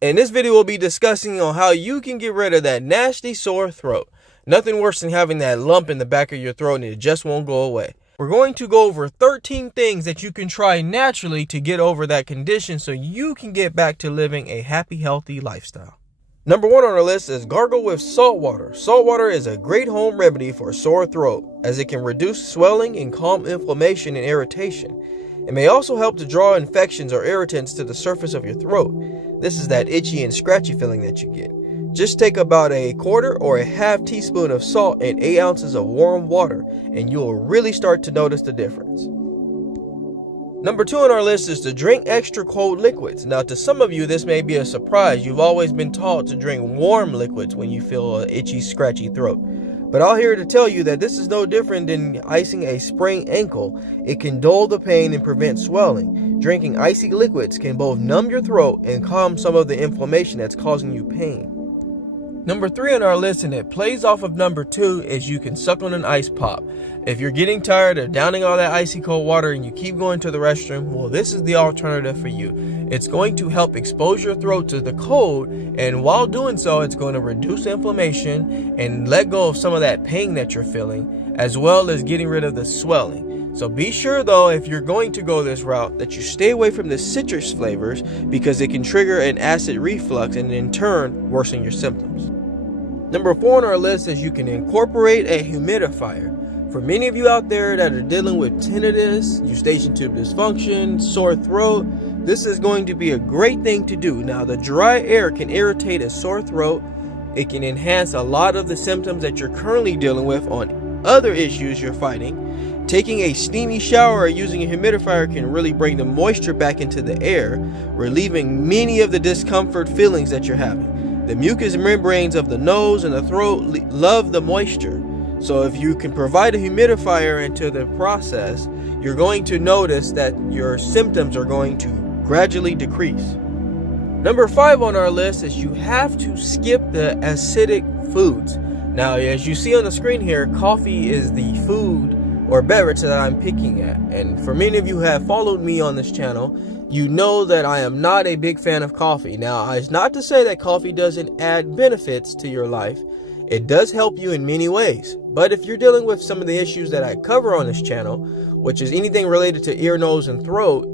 In this video, we'll be discussing on how you can get rid of that nasty sore throat. Nothing worse than having that lump in the back of your throat and it just won't go away. We're going to go over 13 things that you can try naturally to get over that condition so you can get back to living a happy, healthy lifestyle. Number 1 on our list is gargle with salt water. Salt water is a great home remedy for sore throat as it can reduce swelling and calm inflammation and irritation. It may also help to draw infections or irritants to the surface of your throat. This is that itchy and scratchy feeling that you get. Just take about a quarter or a half teaspoon of salt and 8 ounces of warm water, and you'll really start to notice the difference. Number 2 on our list is to drink extra cold liquids. Now, to some of you, this may be a surprise. You've always been taught to drink warm liquids when you feel an itchy, scratchy throat. But I'm here to tell you that this is no different than icing a sprained ankle. It can dull the pain and prevent swelling. Drinking icy liquids can both numb your throat and calm some of the inflammation that's causing you pain. Number 3 on our list, and it plays off of number 2, is you can suck on an ice pop. If you're getting tired of downing all that icy cold water and you keep going to the restroom, well, this is the alternative for you. It's going to help expose your throat to the cold, and while doing so, it's going to reduce inflammation and let go of some of that pain that you're feeling, as well as getting rid of the swelling. So be sure though, if you're going to go this route, that you stay away from the citrus flavors because it can trigger an acid reflux and in turn worsen your symptoms. Number 4 on our list is you can incorporate a humidifier. For many of you out there that are dealing with tinnitus, Eustachian Tube Dysfunction, sore throat, this is going to be a great thing to do. Now, the dry air can irritate a sore throat. It can enhance a lot of the symptoms that you're currently dealing with on other issues you're fighting. Taking a steamy shower or using a humidifier can really bring the moisture back into the air, relieving many of the discomfort feelings that you're having. The mucous membranes of the nose and the throat love the moisture. So if you can provide a humidifier into the process, you're going to notice that your symptoms are going to gradually decrease. Number 5 on our list is you have to skip the acidic foods. Now, as you see on the screen here, coffee is the food or beverage that I'm picking at. And for many of you who have followed me on this channel, you know that I am not a big fan of coffee. Now, it's not to say that coffee doesn't add benefits to your life. It does help you in many ways. But if you're dealing with some of the issues that I cover on this channel, which is anything related to ear, nose, and throat,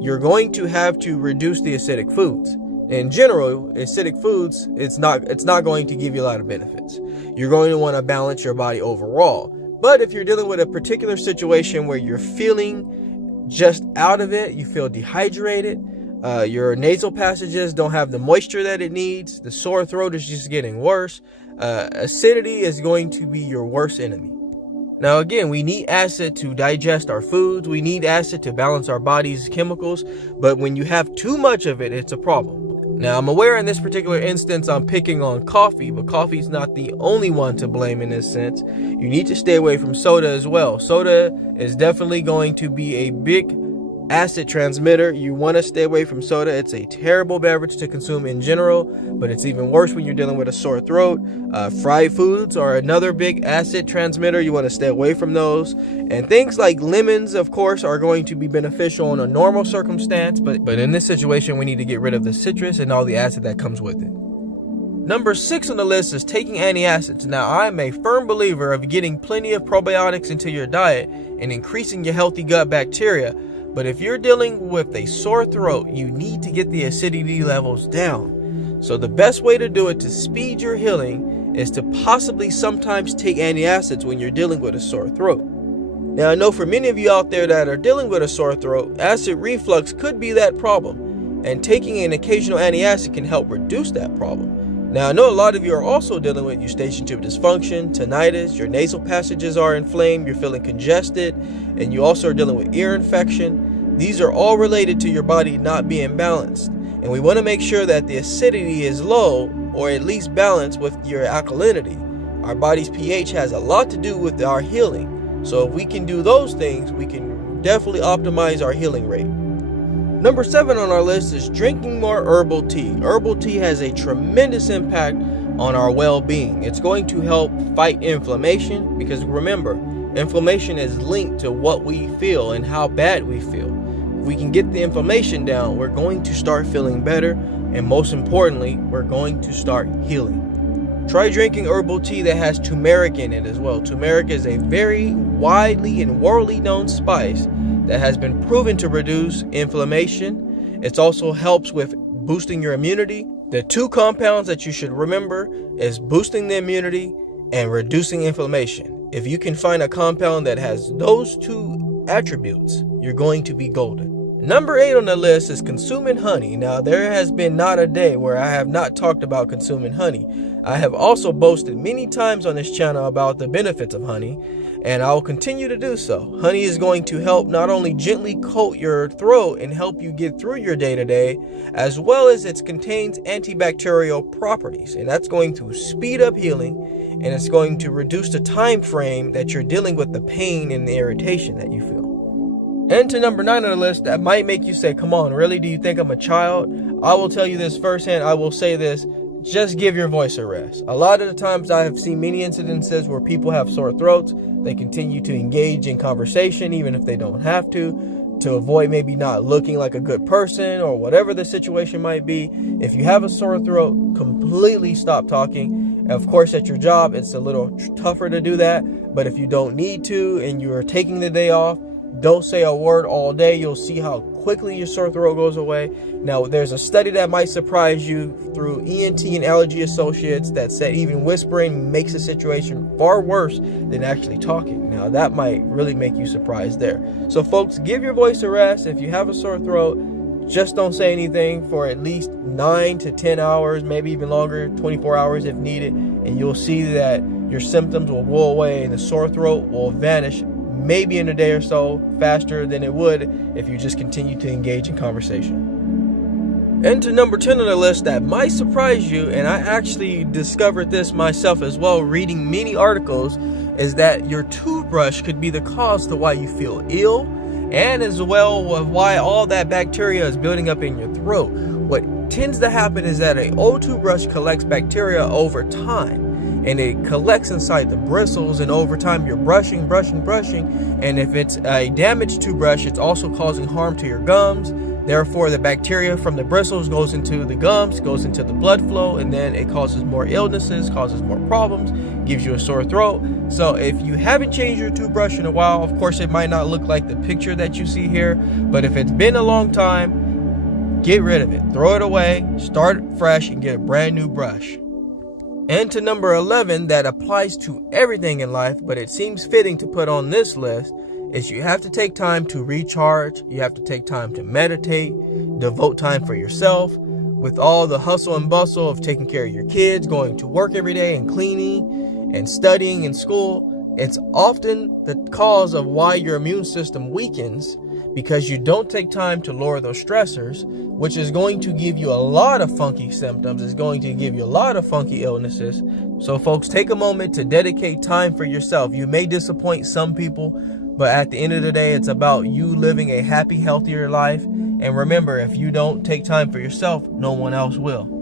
you're going to have to reduce the acidic foods. In general, acidic foods, it's not going to give you a lot of benefits. You're going to want to balance your body overall. But if you're dealing with a particular situation where you're feeling just out of it, you feel dehydrated, your nasal passages don't have the moisture that it needs, the sore throat is just getting worse, acidity is going to be your worst enemy. Now again, we need acid to digest our foods, we need acid to balance our body's chemicals, but when you have too much of it, it's a problem. Now, I'm aware in this particular instance I'm picking on coffee, but coffee is not the only one to blame in this sense. You need to stay away from soda as well. Soda is definitely going to be a big acid transmitter. You want to stay away from soda. It's a terrible beverage to consume in general, but it's even worse when you're dealing with a sore throat. Fried foods are another big acid transmitter. You want to stay away from those. And things like lemons, of course, are going to be beneficial in a normal circumstance, but in this situation, we need to get rid of the citrus and all the acid that comes with it. Number 6 on the list is taking antacids. Now, I'm a firm believer of getting plenty of probiotics into your diet and increasing your healthy gut bacteria. But if you're dealing with a sore throat, you need to get the acidity levels down. So the best way to do it to speed your healing is to possibly sometimes take antacids when you're dealing with a sore throat. Now, I know for many of you out there that are dealing with a sore throat, acid reflux could be that problem, and taking an occasional antacid can help reduce that problem. Now, I know a lot of you are also dealing with Eustachian Tube Dysfunction, tinnitus, your nasal passages are inflamed, you're feeling congested, and you also are dealing with ear infection. These are all related to your body not being balanced. And we want to make sure that the acidity is low, or at least balanced with your alkalinity. Our body's pH has a lot to do with our healing. So if we can do those things, we can definitely optimize our healing rate. Number 7 on our list is drinking more herbal tea. Herbal tea has a tremendous impact on our well-being. It's going to help fight inflammation because remember, inflammation is linked to what we feel and how bad we feel. If we can get the inflammation down, we're going to start feeling better. and most importantly, we're going to start healing. Try drinking herbal tea that has turmeric in it as well. Turmeric is a very widely and worldly known spice that has been proven to reduce inflammation. It also helps with boosting your immunity. The two compounds that you should remember is boosting the immunity and reducing inflammation. If you can find a compound that has those two attributes, you're going to be golden. Number 8 on the list is consuming honey. Now, there has been not a day where I have not talked about consuming honey. I have also boasted many times on this channel about the benefits of honey, and I'll continue to do so. Honey is going to help not only gently coat your throat and help you get through your day-to-day, as well as it contains antibacterial properties, and that's going to speed up healing, and it's going to reduce the time frame that you're dealing with the pain and the irritation that you feel. And to number 9 on the list, that might make you say, come on, really? Do you think I'm a child? I will tell you this firsthand. I will say this. Just give your voice a rest. A lot of the times I have seen many incidences where people have sore throats. They continue to engage in conversation even if they don't have to avoid maybe not looking like a good person or whatever the situation might be. If you have a sore throat, completely stop talking. Of course, at your job, it's a little tougher to do that. But if you don't need to and you're taking the day off, don't say a word all day. You'll see how quickly your sore throat goes away. Now, there's a study that might surprise you through ENT and Allergy Associates that said even whispering makes the situation far worse than actually talking. Now, that might really make you surprised there. So, folks, give your voice a rest. If you have a sore throat, just don't say anything for at least 9 to 10 hours, maybe even longer, 24 hours if needed, and you'll see that your symptoms will go away and the sore throat will vanish maybe in a day or so, faster than it would if you just continue to engage in conversation. And to number 10 on the list that might surprise you, and I actually discovered this myself as well reading many articles, is that your toothbrush could be the cause to why you feel ill, and as well of why all that bacteria is building up in your throat. What tends to happen is that an old toothbrush collects bacteria over time, and it collects inside the bristles, and over time you're brushing, and if it's a damaged toothbrush, it's also causing harm to your gums. Therefore, the bacteria from the bristles goes into the gums, goes into the blood flow, and then it causes more illnesses, causes more problems, gives you a sore throat. So if you haven't changed your toothbrush in a while, of course it might not look like the picture that you see here, but if it's been a long time, get rid of it, throw it away, start fresh, and get a brand new brush. And to number 11, that applies to everything in life, but it seems fitting to put on this list, is you have to take time to recharge. You have to take time to meditate, devote time for yourself. With all the hustle and bustle of taking care of your kids, going to work every day and cleaning and studying in school, it's often the cause of why your immune system weakens, because you don't take time to lower those stressors, which is going to give you a lot of funky symptoms. It's going to give you a lot of funky illnesses. So folks, take a moment to dedicate time for yourself. You may disappoint some people, but at the end of the day, it's about you living a happy, healthier life. And remember, if you don't take time for yourself, no one else will.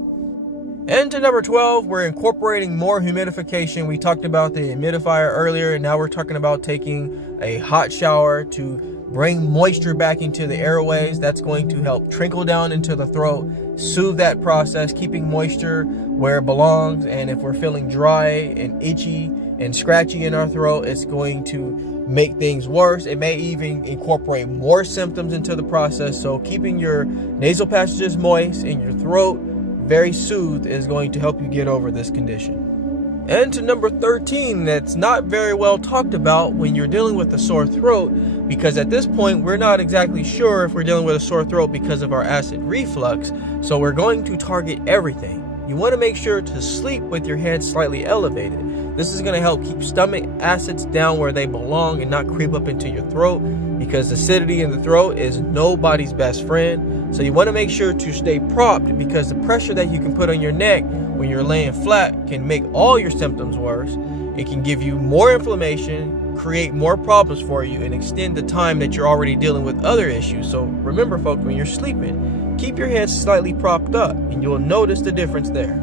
And to number 12, we're incorporating more humidification. We talked about the humidifier earlier, and now we're talking about taking a hot shower to bring moisture back into the airways. That's going to help trickle down into the throat, soothe that process, keeping moisture where it belongs. And if we're feeling dry and itchy and scratchy in our throat, it's going to make things worse. It may even incorporate more symptoms into the process. So keeping your nasal passages moist and your throat very soothed is going to help you get over this condition. And to number 13, that's not very well talked about when you're dealing with a sore throat, because at this point we're not exactly sure if we're dealing with a sore throat because of our acid reflux. So we're going to target everything. You want to make sure to sleep with your head slightly elevated. This is going to help keep stomach acids down where they belong and not creep up into your throat, because acidity in the throat is nobody's best friend. So you want to make sure to stay propped, because the pressure that you can put on your neck when you're laying flat can make all your symptoms worse. It can give you more inflammation, create more problems for you, and extend the time that you're already dealing with other issues. So remember, folks, when you're sleeping, keep your head slightly propped up and you'll notice the difference there.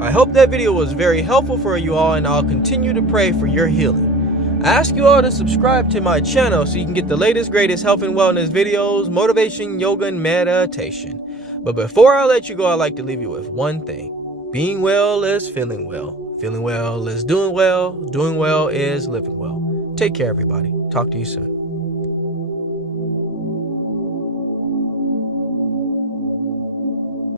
I hope that video was very helpful for you all, and I'll continue to pray for your healing. I ask you all to subscribe to my channel so you can get the latest, greatest health and wellness videos, motivation, yoga, and meditation. But before I let you go, I'd like to leave you with one thing. Being well is feeling well. Feeling well is doing well. Doing well is living well. Take care, everybody. Talk to you soon.